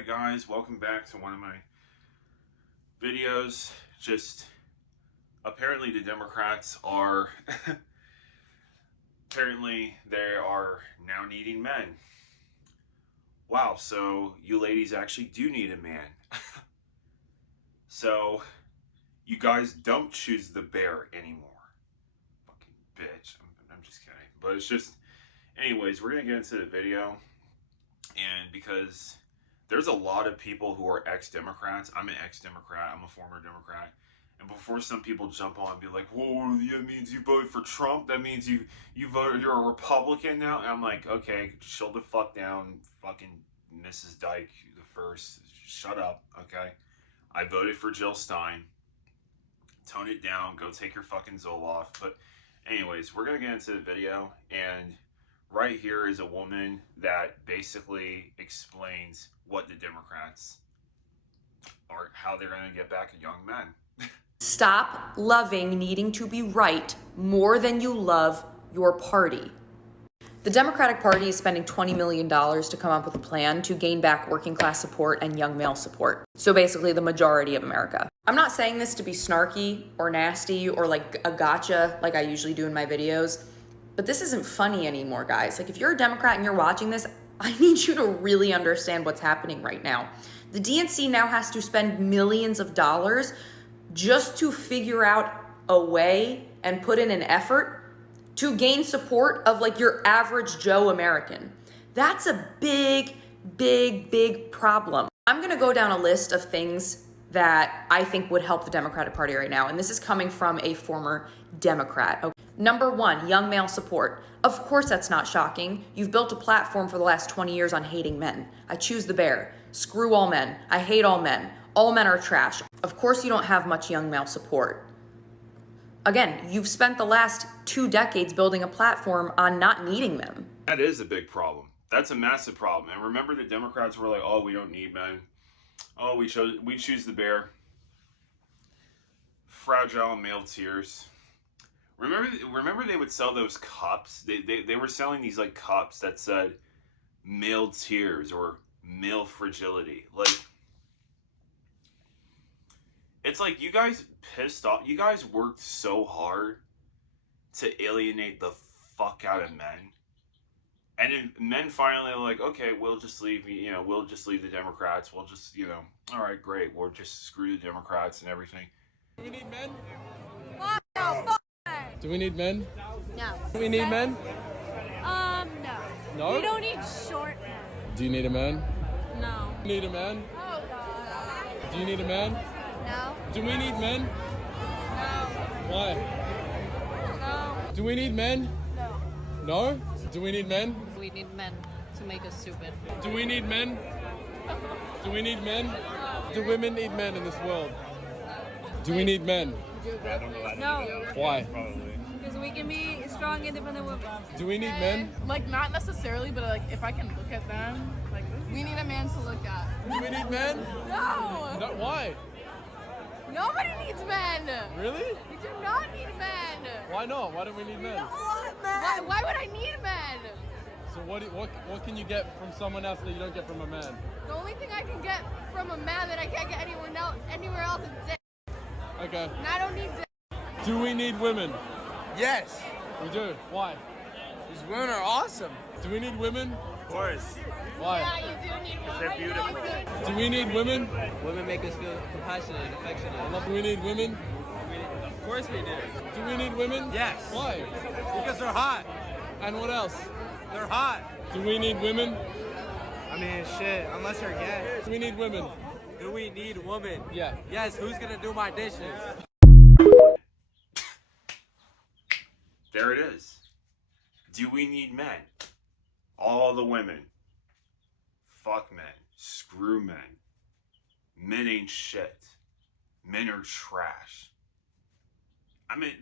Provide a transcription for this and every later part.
Alright guys, welcome back to one of my videos. Just apparently the Democrats are apparently they are now needing men. Wow, so you ladies actually do need a man. So you guys don't choose the bear anymore. Fucking bitch. I'm just kidding. But it's just anyways, we're gonna get into the video, and because there's a lot of people who are ex-Democrats. I'm an ex-Democrat. I'm a former Democrat. And before some people jump on and be like, "Whoa, that means you voted for Trump. That means you voted. You're a Republican now." And I'm like, okay, chill the fuck down, fucking Mrs. Dyke the first. Shut up, okay? I voted for Jill Stein. Tone it down. Go take your fucking Zoloft. But anyways, we're gonna get into the video, and right here is a woman that basically explains what the Democrats are, how they're going to get back at young men. Stop loving needing to be right more than you love your party. The Democratic Party is spending $20 million to come up with a plan to gain back working class support and young male support. So basically the majority of America. I'm not saying this to be snarky or nasty or like a gotcha like I usually do in my videos. But this isn't funny anymore, guys. Like, if you're a Democrat and you're watching this, I need you to really understand what's happening right now. The DNC now has to spend millions of dollars just to figure out a way and put in an effort to gain support of like your average Joe American. That's a big, big, big problem. I'm gonna go down a list of things that I think would help the Democratic Party right now. And this is coming from a former Democrat. Okay. Number one, young male support. Of course, that's not shocking. You've built a platform for the last 20 years on hating men. I choose the bear. Screw all men. I hate all men. All men are trash. Of course, you don't have much young male support. Again, you've spent the last 2 decades building a platform on not needing them. That is a big problem. That's a massive problem. And remember, the Democrats were like, "Oh, we don't need men. Oh, we choose the bear." Fragile male tears. Remember they would sell those cups? They were selling these like cups that said male tears or male fragility. Like, it's like you guys pissed off. You guys worked so hard to alienate the fuck out of men. And then men finally are like, okay, we'll just leave, we'll just leave the Democrats. We'll just, all right, great. We'll just screw the Democrats and everything. Do we need men? No. Do we need men? No. Do we need men? No. No? We don't need short men. Do you need a man? No. Do you need a man? Oh, God. Do you need a man? No. Do we need men? No. Why? No. Do we need men? No. No? Do we need men? We need men to make us stupid. Do we need men? Do we need men? Do women need men in this world? Do we need men? No. Why? Because we can be strong, independent women. Do we need men? Like, not necessarily, but like, if I can look at them, like, we need a man to look at. Do we need men? No! No, why? Nobody needs men! Really? We do not need men! Why not? Why don't we need men? Why would I need men? So what can you get from someone else that you don't get from a man? The only thing I can get from a man that I can't get anywhere else is dick. Okay. And I don't need dick. Do we need women? Yes, We do. Why? these women are awesome. Do we need women? Of course. Why? You do need women. They're beautiful. Do we need women? Women make us feel compassionate and affectionate. Do we need women? Of course we do. Do we need women? Yes. Why? Because they're hot. And what else? They're hot. Do we need women? I mean, shit, unless you're gay. Do we need women? Do we need women? Yeah. Yes, who's gonna do my dishes? There it is. Do we need men? All the women. Fuck men. Screw men. Men ain't shit. Men are trash. I mean,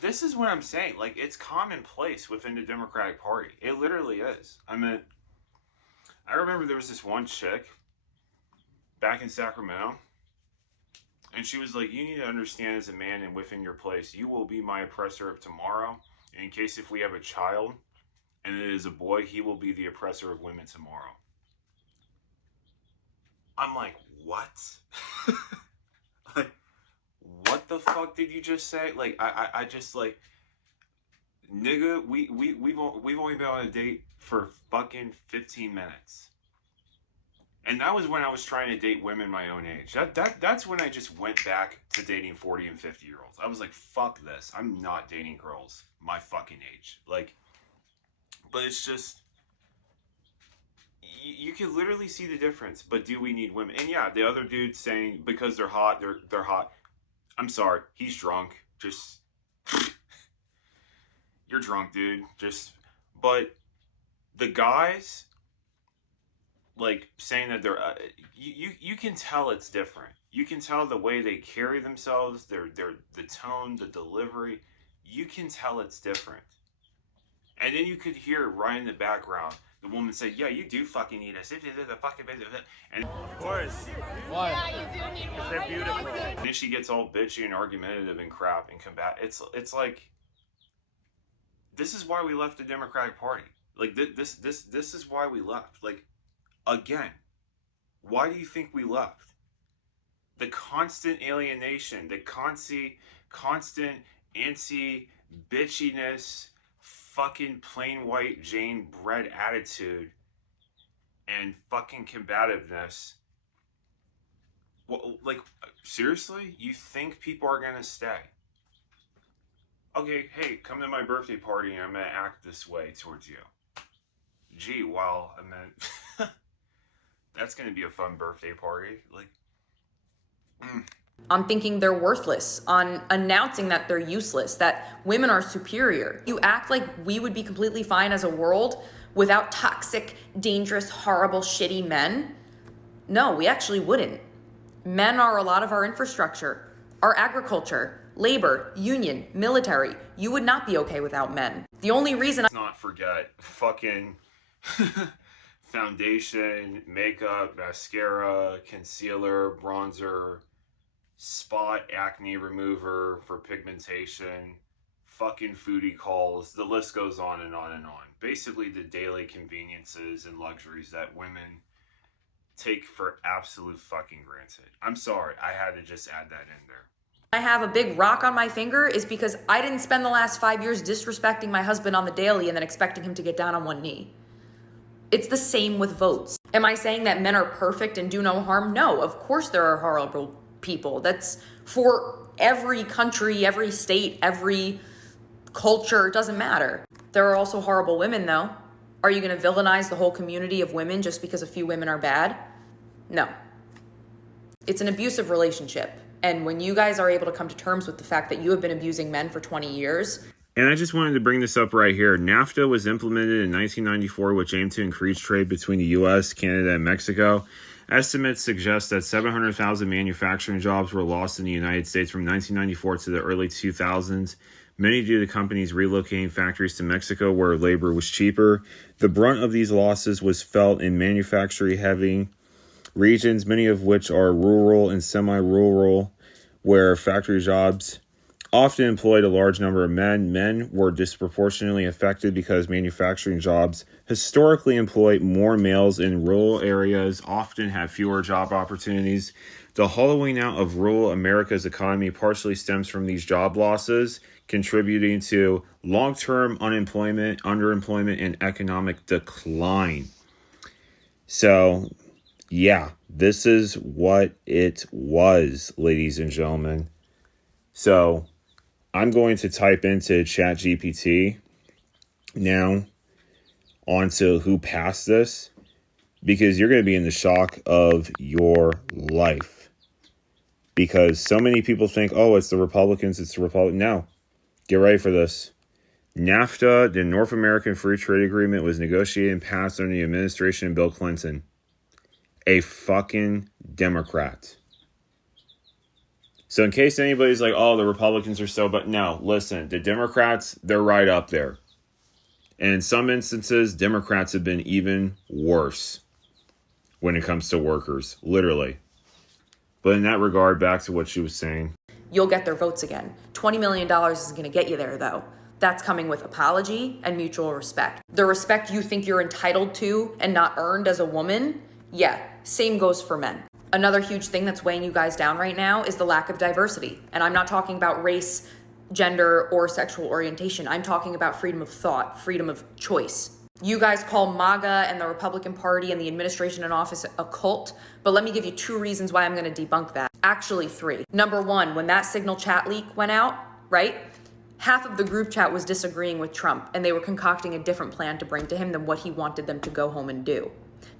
this is what I'm saying. Like, it's commonplace within the Democratic Party. It literally is. I mean, I remember there was this one chick back in Sacramento, and she was like, you need to understand as a man and within your place, you will be my oppressor of tomorrow. In case if we have a child, and it is a boy, he will be the oppressor of women tomorrow. I'm like, what? Like, what the fuck did you just say? Like, I just like, nigga, we've only been on a date for fucking 15 minutes. And that was when I was trying to date women my own age. That's when I just went back to dating 40 and 50 year olds. I was like, fuck this. I'm not dating girls my fucking age. Like, but it's just, you can literally see the difference. But do we need women? And yeah, the other dude saying because they're hot, they're hot. I'm sorry, he's drunk. Just, you're drunk, dude. Just, but the guys, like, saying that they're, you can tell it's different. You can tell the way they carry themselves, the tone, the delivery. You can tell it's different. And then you could hear right in the background the woman say, "Yeah, you do fucking need us." And Of course. Why? Because they're beautiful. then she gets all bitchy and argumentative and crap and combat. It's like, this is why we left the Democratic Party. Like, this is why we left. Like, again, why do you think we left? The constant alienation, the constant anti-bitchiness, fucking plain white Jane bread attitude, and fucking combativeness. Well, like, seriously? You think people are gonna stay? Okay, hey, come to my birthday party and I'm gonna act this way towards you. Gee, well, I meant, that's gonna be a fun birthday party. Like, on thinking they're worthless, on announcing that they're useless, that women are superior. You act like we would be completely fine as a world without toxic, dangerous, horrible, shitty men. No, we actually wouldn't. Men are a lot of our infrastructure, our agriculture, labor, union, military. You would not be okay without men. The only reason let's not forget fucking foundation, makeup, mascara, concealer, bronzer, spot acne remover for pigmentation, fucking foodie calls, the list goes on and on and on. Basically the daily conveniences and luxuries that women take for absolute fucking granted. I'm sorry, I had to just add that in there. I have a big rock on my finger is because I didn't spend the last 5 years disrespecting my husband on the daily and then expecting him to get down on one knee. It's the same with votes. Am I saying that men are perfect and do no harm? No, of course there are horrible people. That's for every country, every state, every culture. It doesn't matter. There are also horrible women, though. Are you going to villainize the whole community of women just because a few women are bad? No. It's an abusive relationship. And when you guys are able to come to terms with the fact that you have been abusing men for 20 years. And I just wanted to bring this up right here. NAFTA was implemented in 1994, which aimed to increase trade between the U.S., Canada, and Mexico. Estimates suggest that 700,000 manufacturing jobs were lost in the United States from 1994 to the early 2000s, many due to companies relocating factories to Mexico where labor was cheaper. The brunt of these losses was felt in manufacturing-heavy regions, many of which are rural and semi-rural, where factory jobs often employed a large number of men. Men were disproportionately affected because manufacturing jobs historically employ more males in rural areas, often have fewer job opportunities. The hollowing out of rural America's economy partially stems from these job losses, contributing to long-term unemployment, underemployment, and economic decline. So, yeah, this is what it was, ladies and gentlemen. So, I'm going to type into ChatGPT now onto who passed this, because you're going to be in the shock of your life. Because so many people think, oh, it's the Republicans, it's the Republicans. No, get ready for this. NAFTA, the North American Free Trade Agreement, was negotiated and passed under the administration of Bill Clinton, a fucking Democrat. So in case anybody's like, oh, the Republicans are so, but no, listen, the Democrats, they're right up there. And in some instances, Democrats have been even worse when it comes to workers, literally. But in that regard, back to what she was saying. You'll get their votes again. $20 million isn't going to get you there, though. That's coming with apology and mutual respect. The respect you think you're entitled to and not earned as a woman, yeah, same goes for men. Another huge thing that's weighing you guys down right now is the lack of diversity. And I'm not talking about race, gender, or sexual orientation. I'm talking about freedom of thought, freedom of choice. You guys call MAGA and the Republican Party and the administration in office a cult, but let me give you 2 reasons why I'm going to debunk that. Actually 3. Number 1, when that Signal chat leak went out, right? Half of the group chat was disagreeing with Trump, and they were concocting a different plan to bring to him than what he wanted them to go home and do.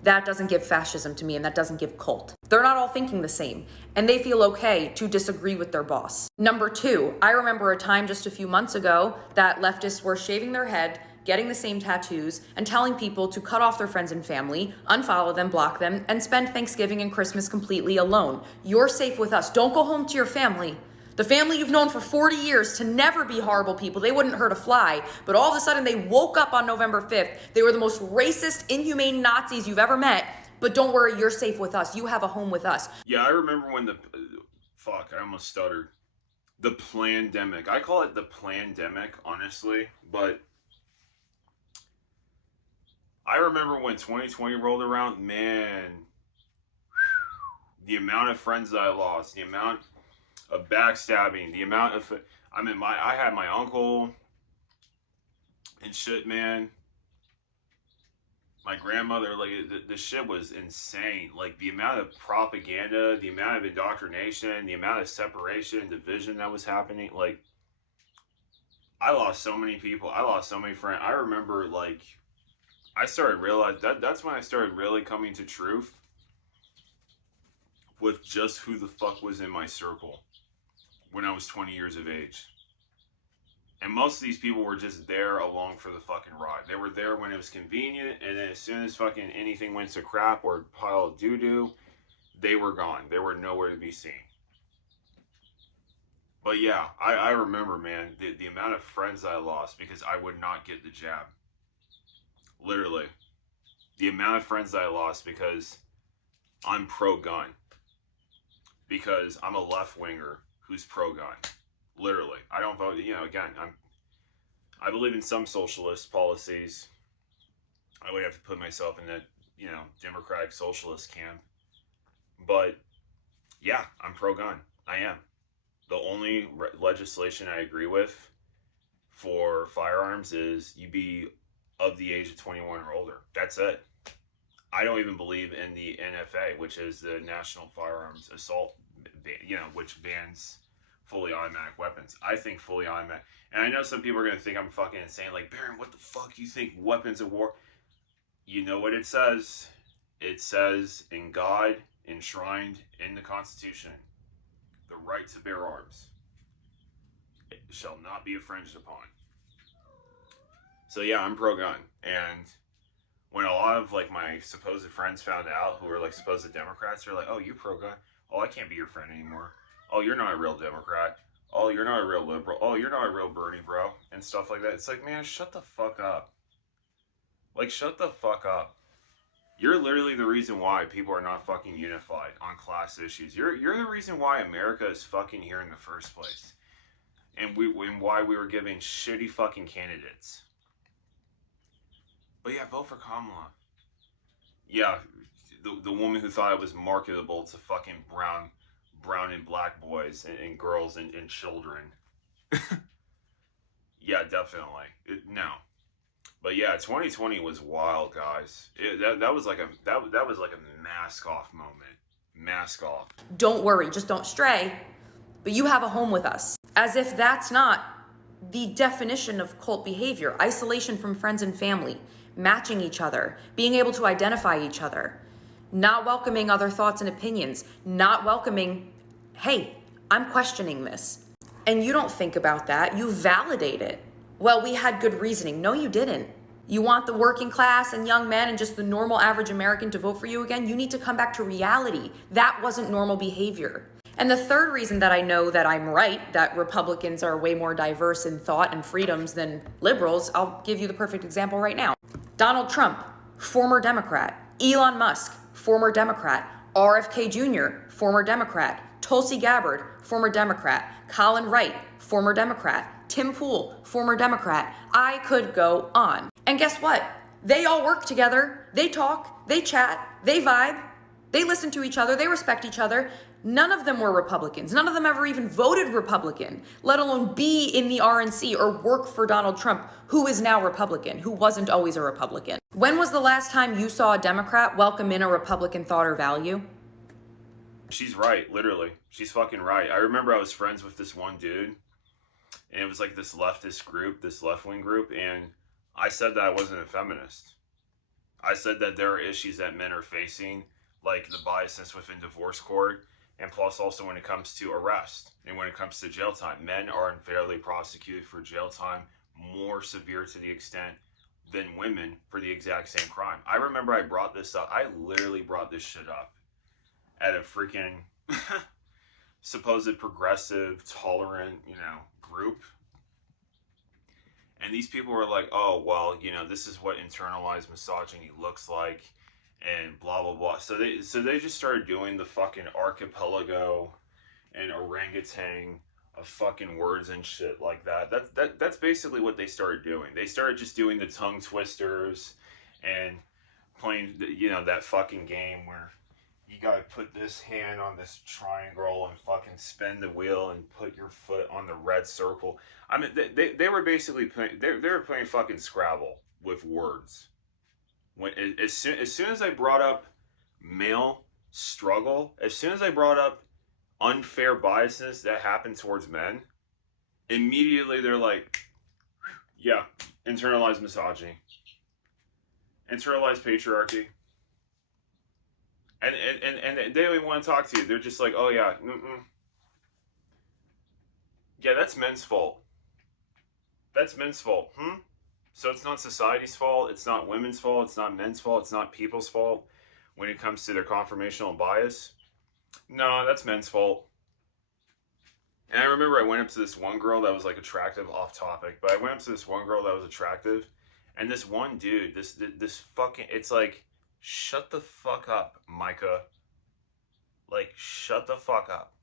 That doesn't give fascism to me, and that doesn't give cult. They're not all thinking the same, and they feel okay to disagree with their boss. Number 2, I remember a time just a few months ago that leftists were shaving their head, getting the same tattoos, and telling people to cut off their friends and family, unfollow them, block them, and spend Thanksgiving and Christmas completely alone. You're safe with us. Don't go home to your family. The family you've known for 40 years to never be horrible people. They wouldn't hurt a fly. But all of a sudden they woke up on November 5th. They were the most racist, inhumane Nazis you've ever met. But don't worry, you're safe with us. You have a home with us. Yeah, I remember when I almost stuttered. The plandemic. I call it the plandemic, honestly. But I remember when 2020 rolled around, man, the amount of friends that I lost, the amount of backstabbing, the amount of, I had my uncle and shit, man. My grandmother, like, the shit was insane. Like, the amount of propaganda, the amount of indoctrination, the amount of separation and division that was happening. Like, I lost so many people. I lost so many friends. I remember, like, I started realizing that's when I started really coming to truth with just who the fuck was in my circle when I was 20 years of age. And most of these people were just there along for the fucking ride. They were there when it was convenient, and then as soon as fucking anything went to crap or a pile of doo-doo, they were gone. They were nowhere to be seen. But yeah, I remember, man, the amount of friends I lost because I would not get the jab. Literally. The amount of friends I lost because I'm pro-gun. Because I'm a left-winger who's pro-gun. Literally. I don't vote, again, I believe in some socialist policies. I would have to put myself in that, democratic socialist camp. But, yeah, I'm pro-gun. I am. The only legislation I agree with for firearms is you be of the age of 21 or older. That's it. I don't even believe in the NFA, which is the National Firearms Assault, which bans fully automatic weapons. I think fully automatic, and I know some people are going to think I'm fucking insane, like, Baron, what the fuck you think weapons of war? You know what it says? It says, in God, enshrined in the Constitution, the right to bear arms it shall not be infringed upon. So yeah, I'm pro-gun, and when a lot of, like, my supposed friends found out, who were, like, supposed Democrats, they're like, oh, you're pro-gun? Oh, I can't be your friend anymore. Oh, you're not a real Democrat. Oh, you're not a real liberal. Oh, you're not a real Bernie, bro. And stuff like that. It's like, man, shut the fuck up. Like, shut the fuck up. You're literally the reason why people are not fucking unified on class issues. You're the reason why America is fucking here in the first place. And why we were giving shitty fucking candidates. But yeah, vote for Kamala. Yeah, the woman who thought it was marketable to fucking brown and black boys and girls and children. Yeah, definitely. No. But yeah, 2020 was wild, guys. That was like a mask off moment. Mask off. Don't worry, just don't stray. But you have a home with us. As if that's not the definition of cult behavior. Isolation from friends and family. Matching each other. Being able to identify each other. Not welcoming other thoughts and opinions. Not welcoming, hey, I'm questioning this. And you don't think about that. You validate it. Well, we had good reasoning. No, you didn't. You want the working class and young men and just the normal average American to vote for you again? You need to come back to reality. That wasn't normal behavior. And the third reason that I know that I'm right, that Republicans are way more diverse in thought and freedoms than liberals, I'll give you the perfect example right now. Donald Trump, former Democrat. Elon Musk, former Democrat. RFK Jr., former Democrat. Tulsi Gabbard, former Democrat. Colin Wright, former Democrat. Tim Pool, former Democrat. I could go on. And guess what? They all work together. They talk, they chat, they vibe. They listen to each other. They respect each other. None of them were Republicans. None of them ever even voted Republican, let alone be in the RNC or work for Donald Trump, who is now Republican, who wasn't always a Republican. When was the last time you saw a Democrat welcome in a Republican thought or value? She's right, literally. She's fucking right. I remember I was friends with this one dude, and it was like this leftist group, this left-wing group, and I said that I wasn't a feminist. I said that there are issues that men are facing, like the biasness within divorce court, and plus also when it comes to arrest and when it comes to jail time. Men are unfairly prosecuted for jail time, more severe to the extent than women for the exact same crime. I remember I brought this up. I literally brought this shit up at a freaking supposed progressive, tolerant, group. And these people were like, oh, well, this is what internalized misogyny looks like, and blah, blah, blah. So they just started doing the fucking archipelago and orangutan of fucking words and shit like that. That's basically what they started doing. They started just doing the tongue twisters and playing, that fucking game where you gotta put this hand on this triangle and fucking spin the wheel and put your foot on the red circle. I mean, they were basically playing, they were playing fucking Scrabble with words. As soon as I brought up male struggle, as soon as I brought up unfair biases that happen towards men, immediately they're like, yeah, internalized misogyny, internalized patriarchy. And they don't even want to talk to you. They're just like, oh yeah, yeah, that's men's fault. That's men's fault. So it's not society's fault. It's not women's fault. It's not men's fault. It's not people's fault when it comes to their conformational bias. No, that's men's fault. And I remember I went up to this one girl that was like attractive, off topic, but I went up to this one girl that was attractive, and this one dude, this fucking, it's like, shut the fuck up, Micah. Like, shut the fuck up.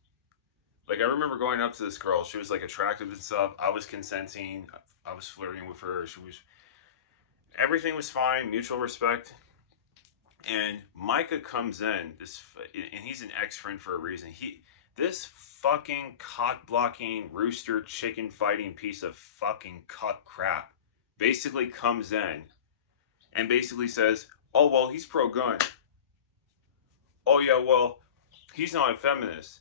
Like, I remember going up to this girl. She was, like, attractive and stuff. I was consenting. I was flirting with her. Everything was fine. Mutual respect. And Micah comes in, and he's an ex-friend for a reason. This fucking cock-blocking, rooster, chicken-fighting piece of fucking cuck crap basically comes in and basically says, oh, well, he's pro-gun. Oh, yeah, well, he's not a feminist.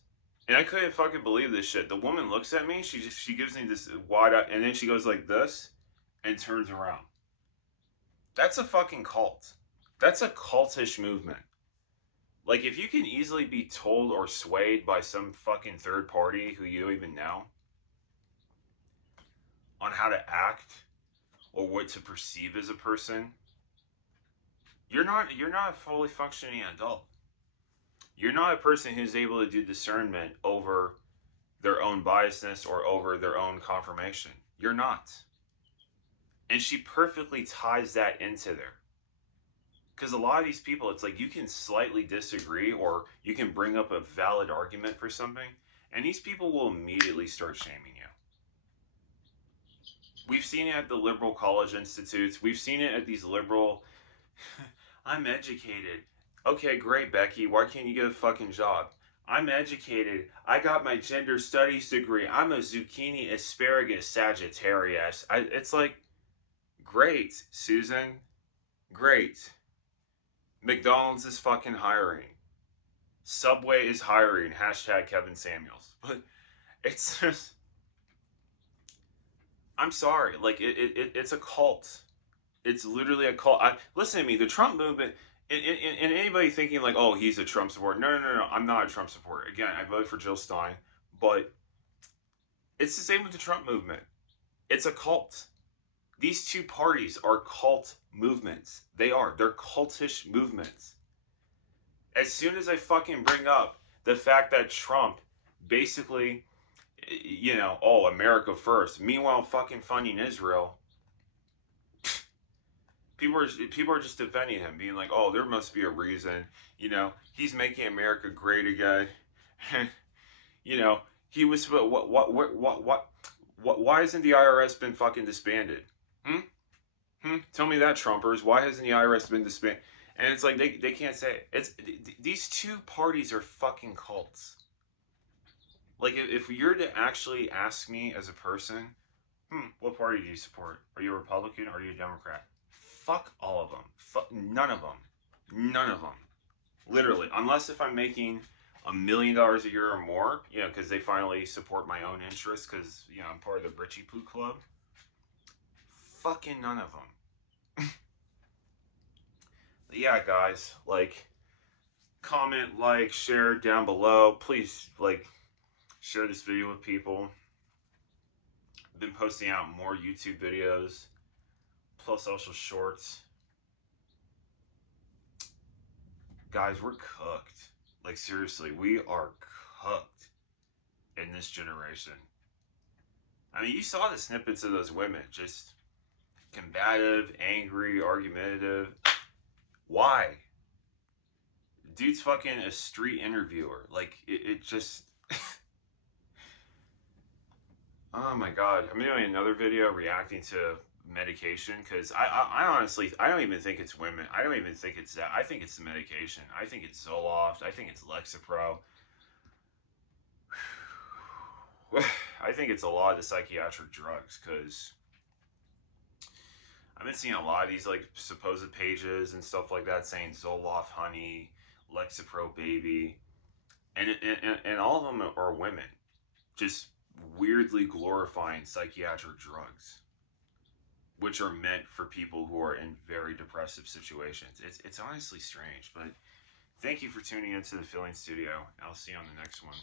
And I couldn't fucking believe this shit. The woman looks at me, she gives me this wide eye, and then she goes like this and turns around. That's a fucking cult. That's a cultish movement. Like, if you can easily be told or swayed by some fucking third party who you don't even know on how to act or what to perceive as a person, you're not a fully functioning adult. You're not a person who's able to do discernment over their own biasness or over their own confirmation. You're not. And she perfectly ties that into there. Because a lot of these people, it's like you can slightly disagree or you can bring up a valid argument for something, and these people will immediately start shaming you. We've seen it at the liberal college institutes. We've seen it at these liberal... I'm educated. Okay, great, Becky. Why can't you get a fucking job? I'm educated. I got my gender studies degree. I'm a zucchini asparagus Sagittarius. It's like, great, Susan. Great. McDonald's is fucking hiring. Subway is hiring. Hashtag Kevin Samuels. But it's just... I'm sorry. Like, it's a cult. It's literally a cult. Listen to me. The Trump movement... And anybody thinking like, oh, he's a Trump supporter. No. I'm not a Trump supporter. Again, I voted for Jill Stein. But it's the same with the Trump movement. It's a cult. These two parties are cult movements. They are. They're cultish movements. As soon as I fucking bring up the fact that Trump basically, oh, America first. Meanwhile, fucking funding Israel. People are just defending him, being like, oh, there must be a reason. He's making America great again. He was, why hasn't the IRS been fucking disbanded? Tell me that, Trumpers. Why hasn't the IRS been disbanded? And it's like, they can't say it. These two parties are fucking cults. Like, if you're to actually ask me as a person, what party do you support? Are you a Republican or are you a Democrat? Fuck all of them. Fuck none of them. None of them. Literally. Unless if I'm making $1 million a year or more, you know, because they finally support my own interests because, you know, I'm part of the Britchie Poo Club. Fucking none of them. Yeah, guys, like, comment, like, share down below. Please, like, share this video with people. I've been posting out more YouTube videos, plus social shorts. Guys, we're cooked. Like, seriously, we are cooked in this generation. I mean, you saw the snippets of those women, just combative, angry, argumentative. Why? Dude's fucking a street interviewer. Like, it just... Oh my god. I'm doing another video reacting to medication, because I honestly, I don't even think it's women. I don't even think it's that. I think it's the medication. I think it's Zoloft. I think it's Lexapro. I think it's a lot of the psychiatric drugs, because I've been seeing a lot of these, like, supposed pages and stuff like that saying Zoloft honey, Lexapro baby, and all of them are women just weirdly glorifying psychiatric drugs, which are meant for people who are in very depressive situations. It's honestly strange, but thank you for tuning into the Filling Studio. I'll see you on the next one.